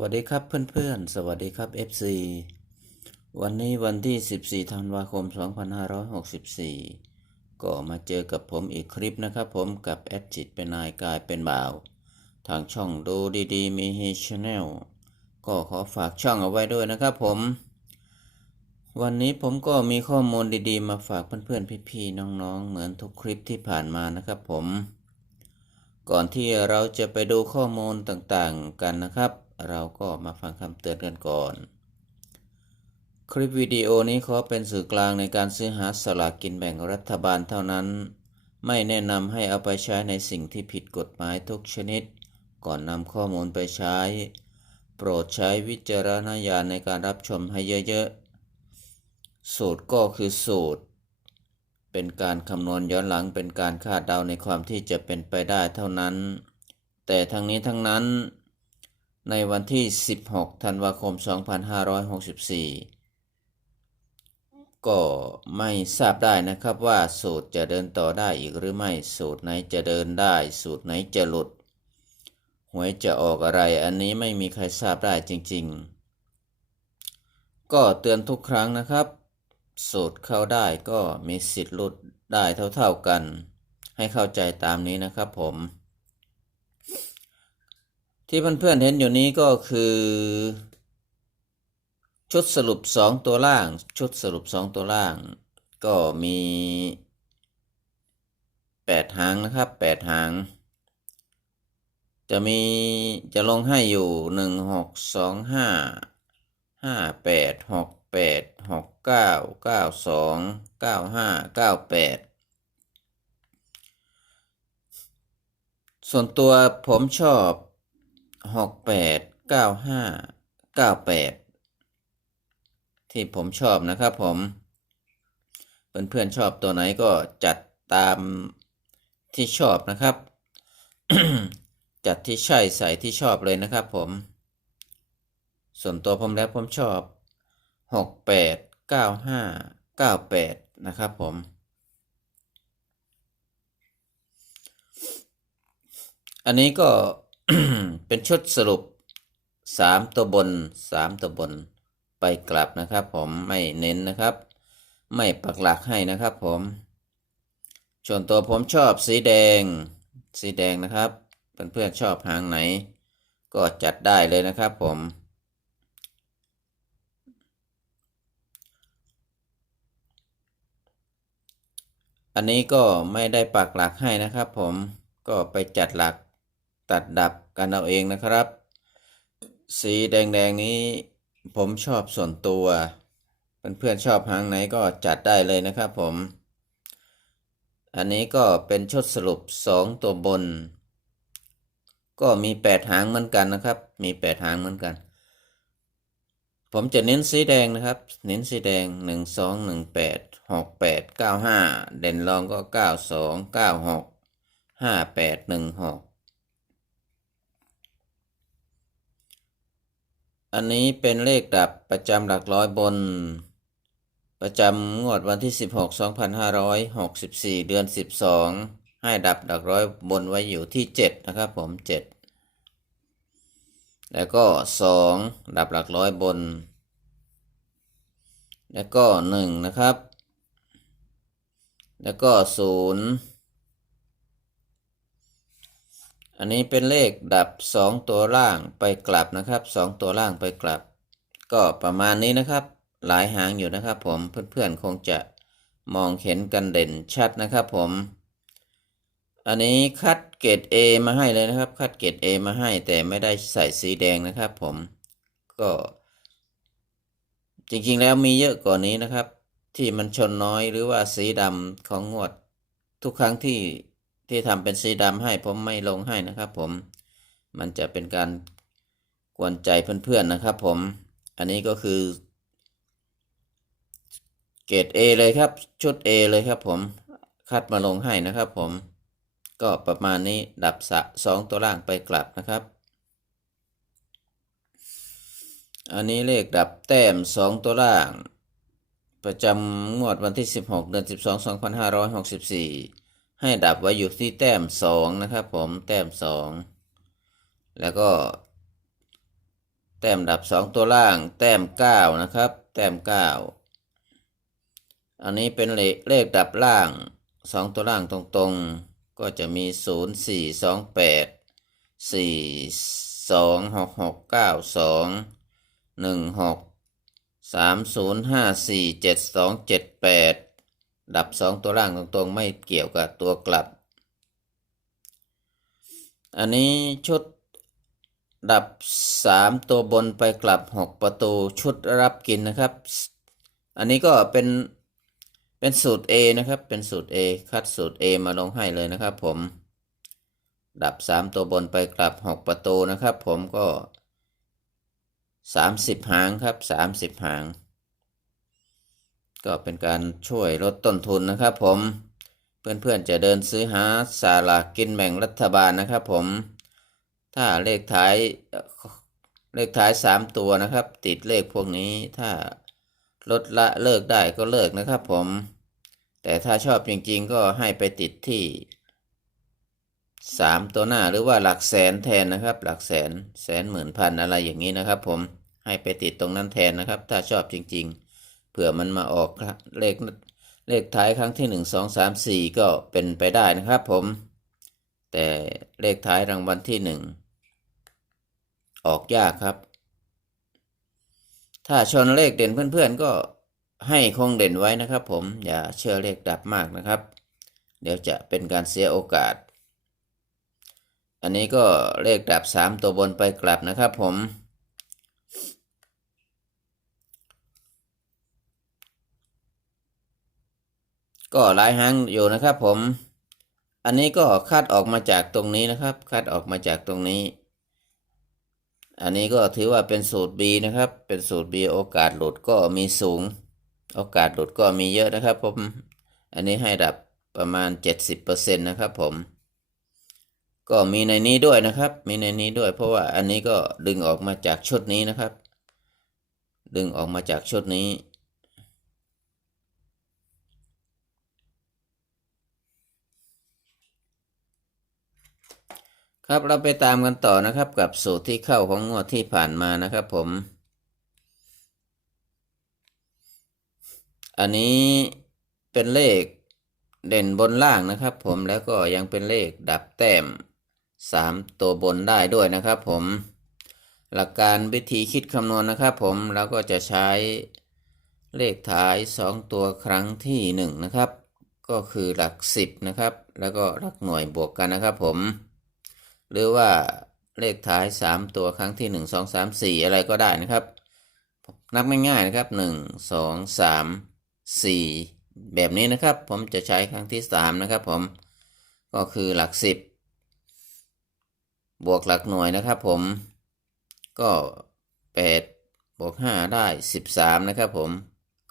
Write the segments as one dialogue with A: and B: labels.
A: วัสดีครับเพื่อนๆ สวัสดีครับ FC วันนี้วันที่ 14 ธันวาคม 2564 ก็มาเจอกับผมอีกคลิปนะครับ ผมกับแอดจิตเป็นนายกายเป็นบ่าว ทางช่องดูดีๆ มีฮีชแนลก็ขอฝากช่องเอาไว้ด้วยนะครับผม วันนี้ผมก็มีข้อมูลดีๆ มาฝากเพื่อนๆ พี่ๆ น้องๆ เหมือนทุกคลิปที่ผ่านมานะครับผม ก่อนที่เราจะไปดูข้อมูลต่างๆกันนะครับ เราก็มาฟังคำเตือนกันก่อน คลิปวิดีโอนี้ขอเป็นสื่อกลางในการซื้อหาสลากกินแบ่งรัฐบาลเท่านั้น ไม่แนะนำให้เอาไปใช้ในสิ่งที่ผิดกฎหมายทุกชนิด ก่อนนำข้อมูลไปใช้ โปรดใช้วิจารณญาณในการรับชมให้เยอะๆ สูตรก็คือสูตร เป็นการคำนวณย้อนหลังเป็นการคาดเดาในความที่จะเป็นไปได้เท่านั้น แต่ทั้งนี้ทั้งนั้น ในวันที่ 16 ธันวาคม 2564 ก็ไม่ทราบได้นะครับว่าสูตรจะเดินต่อได้อีกหรือไม่ สูตรไหนจะเดินได้ สูตรไหนจะหลุด หวยจะออกอะไรอันนี้ไม่มีใครทราบได้จริง ๆ ก็เตือนทุกครั้งนะครับ สูตรเข้าได้ก็มีสิทธิ์หลุดได้เท่าๆกัน ให้เข้าใจตามนี้นะครับผม ที่เพื่อนๆเห็นอยู่นี้ก็คือ ชุดสรุป 2 ตัวล่าง ชุดสรุป 2 ตัวล่าง ก็มี 8 หางนะครับ 8 หาง จะมีจะลงให้อยู่ 1 6 2 5 5 8 6 8 6 9 9 2 9 5 9 8 ส่วนตัวผมชอบ 6 8 9 5 9 8ที่ผมชอบนะครับผม เพื่อนๆชอบตัวไหนก็จัดตามที่ชอบนะครับ จัดที่ใช่ใส่ที่ชอบเลยนะครับผม ส่วนตัวผมแล้วผมชอบหกแปดเก้าห้าเก้าแปดนะครับผม อันนี้ก็ เป็นชุดสรุปสามตัวบนสามตัวบนไปกลับนะครับผมไม่เน้นนะครับ ไม่ปักหลักให้นะครับผมส่วนตัวผมชอบสีแดง สีแดงนะครับเพื่อนๆชอบหางไหน ก็จัดได้เลยนะครับผม อันนี้ก็ไม่ได้ปักหลักให้นะครับผมก็ไปจัดหลัก ตัดดับกันเอาเองนะครับ สีแดงๆนี้ผมชอบส่วนตัว เพื่อนๆชอบหางไหนก็จัดได้เลยนะครับผม อันนี้ก็เป็นชุดสรุป 2 ตัวบน ก็มี 8 หางเหมือนกันนะครับ มี 8 หางเหมือนกัน ผมจะเน้นสีแดงนะครับ เน้นสีแดง 1 2 1 8 6 8 9 5 เด่นรองก็ 9 2 9 6 5 8 1 6 อันนี้เป็นเลขดับประจำหลักร้อยบน ประจำงวดวันที่ 16 2564 เดือน 12 ให้ดับหลักร้อยบนไว้อยู่ที่ 7 นะครับผม 7 แล้วก็ 2 ดับหลักร้อยบน แล้วก็ 1 นะครับ แล้วก็ 0 อันนี้เป็นเลขดับ 2 ตัวล่างไปกลับนะครับ 2 ตัวล่างไปกลับ ก็ประมาณนี้นะครับ หลายหางอยู่นะครับ ผมเพื่อนๆคงจะมองเห็นกันเด่นชัดนะครับ ผม อันนี้คัดเกรด A มาให้เลยนะครับ คัดเกรด A มาให้แต่ไม่ได้ใส่สีแดงนะครับ ผมก็ จริงๆแล้วมีเยอะกว่านี้นะครับ ที่มันชนน้อยหรือว่าสีดำของงวดทุกครั้งที่ ที่ทำเป็นสีดำให้ผมไม่ลงให้นะครับ ผม มันจะเป็นการกวนใจเพื่อนๆนะครับ ผม อันนี้ก็คือ เกรด A เลยครับ ชุด A เลยครับ ผม คัดมาลงให้นะครับ ผม ก็ประมาณนี้ดับสะสองตัวล่างไปกลับนะครับ อันนี้เลขดับแต้มสองตัวล่าง ประจำงวดวันที่ 16 เดือน 12 2564 ให้ดับไว้อยู่ที่แต้มสองนะครับผมแต้มสองแล้วก็แต้มดับสองตัวล่างแต้มเก้านะครับ แต้มเก้าอันนี้เป็นเลขเลขดับล่างสองตัวล่างตรงๆ ก็จะมีศูนย์สี่สองแปดสี่สองหกหกเก้าสองหนึ่งหกสามศูนย์ห้าสี่เจ็ดสองเจ็ดแปด ดับสองตัวล่างตรงๆ ไม่เกี่ยวกับตัวกลับ อันนี้ชุดดับสามตัวบนไปกลับหกประตูชุดรับกินนะครับ อันนี้ก็เป็น เป็นสูตร A นะครับ เป็นสูตร A คัดสูตร A มาลงให้เลยนะครับผม ดับสามตัวบนไปกลับหกประตูนะครับผมก็สามสิบหางครับสามสิบหาง ก็เป็นการช่วยลดต้นทุนนะครับผม เพื่อนๆจะเดินซื้อหาสาลากกินแบ่งรัฐบาลนะครับผม ถ้าเลขท้ายเอ่อเลขท้ายสามตัวนะครับ ติดเลขพวกนี้ถ้าลดละเลิกได้ก็เลิกนะครับผม แต่ถ้าชอบจริงๆก็ให้ไปติดที่สามตัวหน้าหรือว่าหลักแสนแทนนะครับ หลักแสนแสนหมื่นพันอะไรอย่างนี้นะครับผมให้ไปติดตรงนั้นแทนนะครับ ถ้าชอบจริง ๆ เผื่อมันมาออกเลขเลขท้ายครั้งที่หนึ่งสองสามสี่ก็เป็นไปได้นะครับผม แต่เลขท้ายรางวัลที่หนึ่งออกยากครับ ถ้าชนเลขเด่นเพื่อนๆก็ให้คงเด่นไว้นะครับผมอย่าเชื่อเลขดับมากนะครับ เดี๋ยวจะเป็นการเสียโอกาส อันนี้ก็เลขดับสามตัวบนไปกลับนะครับผม ก็หลายหางอยู่นะครับ ผม อันนี้ก็คัดออกมาจากตรงนี้นะครับ คัดออกมาจากตรงนี้ อันนี้ก็ถือว่าเป็นสูตร B นะครับ เป็นสูตร B โอกาสหลุดก็มีสูง โอกาสหลุดก็มีเยอะนะครับ ผม อันนี้ให้ดับประมาณ 70%นะครับผม ก็มีในนี้ด้วยนะครับ มีในนี้ด้วย เพราะว่าอันนี้ก็ดึงออกมาจากชุดนี้นะครับ ดึงออกมาจากชุดนี้ ครับเราไปตามกันต่อนะครับกับสูตรที่เข้าของงวดที่ผ่านมานะครับผม อันนี้เป็นเลขเด่นบนล่างนะครับผมแล้วก็ยังเป็นเลขดับแต้มสามตัวบนได้ด้วยนะครับผมหลักการวิธีคิดคำนวณนะครับผมเราก็จะใช้เลขท้ายสองตัวครั้งที่หนึ่งนะครับ ก็คือหลักสิบนะครับ แล้วก็หลักหน่วยบวกกันนะครับผม หรือว่าเลขท้ายสามตัวครั้งที่หนึ่งสองสามสี่อะไรก็ได้นะครับ นับง่ายๆนะครับหนึ่งสองสามสี่แบบนี้นะครับ ผมจะใช้ครั้งที่สามนะครับ ผมก็คือหลักสิบบวกหลักหน่วยนะครับ ผมก็แปดบวกห้าได้สิบสามนะครับ ผม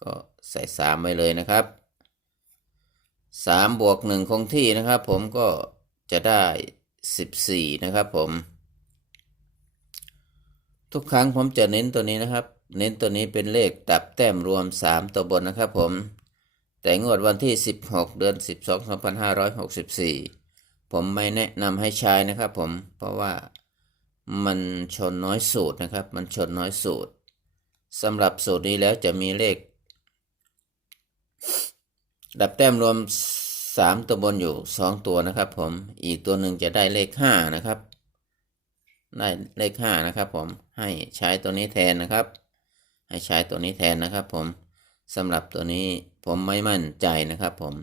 A: ก็ใส่สามไว้เลยนะครับสามบวกหนึ่งคงที่นะครับ ผมก็จะได้ สิบสี่นะครับผม ทุกครั้งผมจะเน้นตัวนี้นะครับ เน้นตัวนี้เป็นเลขดับแต้มรวม 3 ตัวบนนะครับผม แต่งวดวันที่ 16 เดือน 12 2564 ผมไม่แนะนำให้ใช้นะครับผม เพราะว่ามันชนน้อยสูตรนะครับ มันชนน้อยสูตรสำหรับสูตรนี้แล้วจะมีเลข ดับแต้มรวม 3ตัวบนอยู่2ตัวนะครับ ผมอีกตัวหนึ่งจะได้เลข5นะครับ ได้เลขห้านะครับ ผมให้ใช้ตัวนี้แทนนะครับ ให้ใช้ตัวนี้แทนนะครับ ผมสำหรับตัวนี้ผมไม่มั่นใจนะครับ ผม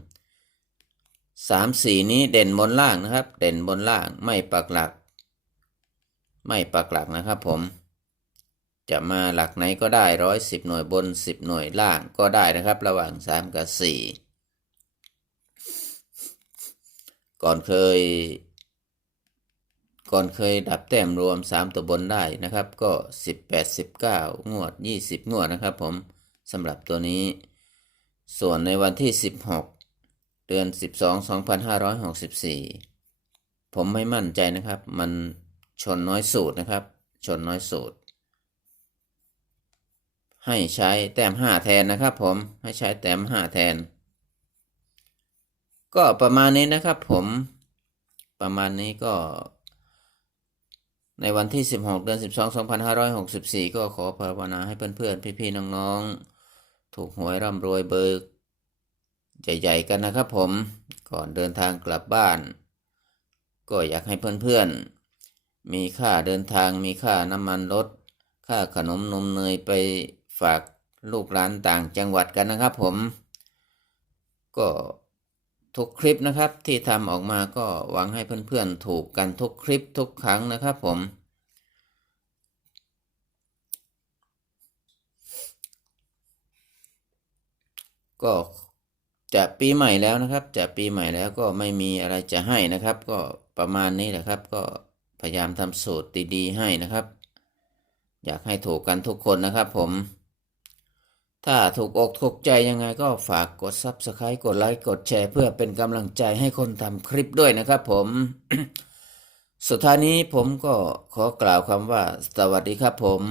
A: สามสีนี้เด่นบนล่างนะครับ เด่นบนล่างไม่ปักหลัก ไม่ปักหลักนะครับ ผม จะมาหลักไหนก็ได้ร้อยสิบหน่วยบนสิบหน่วยล่างก็ได้นะครับ ระหว่างสามกับสี่ ก่อนเคย ก่อนเคยดับแต้มรวม 3 ตัวบนได้นะครับ ก็ 18 19 งวด 20 งวดนะครับผมสำหรับตัวนี้ ส่วนในวันที่ 16 เดือน 12 2564 ผมไม่มั่นใจนะครับ มันชนน้อยสูตรนะครับ ชนน้อยสูตร ให้ใช้แต้ม 5 แทนนะครับผมให้ใช้แต้ม 5 แทน ก็ประมาณนี้นะครับผมประมาณนี้ก็ ในวันที่ 16 เดือน 12 2564 ก็ขอภาวนาให้เพื่อนๆ พี่ๆ น้องๆ ถูกหวยร่ำรวยเบิกใหญ่ๆ กันนะครับผมก่อนเดินทางกลับบ้าน ก็อยากให้เพื่อนๆ มีค่าเดินทางมีค่าน้ำมันรถ ค่าขนมนมเนยไปฝากลูกหลานต่างจังหวัดกันนะครับผม ก็ ทุกคลิปนะครับที่ทำออกมาก็หวังให้เพื่อนๆถูกกันทุกคลิปทุกครั้งนะครับผม ก็จะปีใหม่แล้วนะครับ จะปีใหม่แล้วก็ไม่มีอะไรจะให้นะครับ ก็ประมาณนี้แหละครับ ก็พยายามทำสูตรดีๆให้นะครับ อยากให้ถูกกันทุกคนนะครับผม ถ้าถูกอกถูกใจยังไงก็ฝากกด Subscribe กดไลค์กดแชร์ เพื่อเป็นกำลังใจให้คนทำคลิปด้วยนะครับผม สุดท้ายนี้ผมก็ขอกล่าวคำว่า สวัสดีครับผม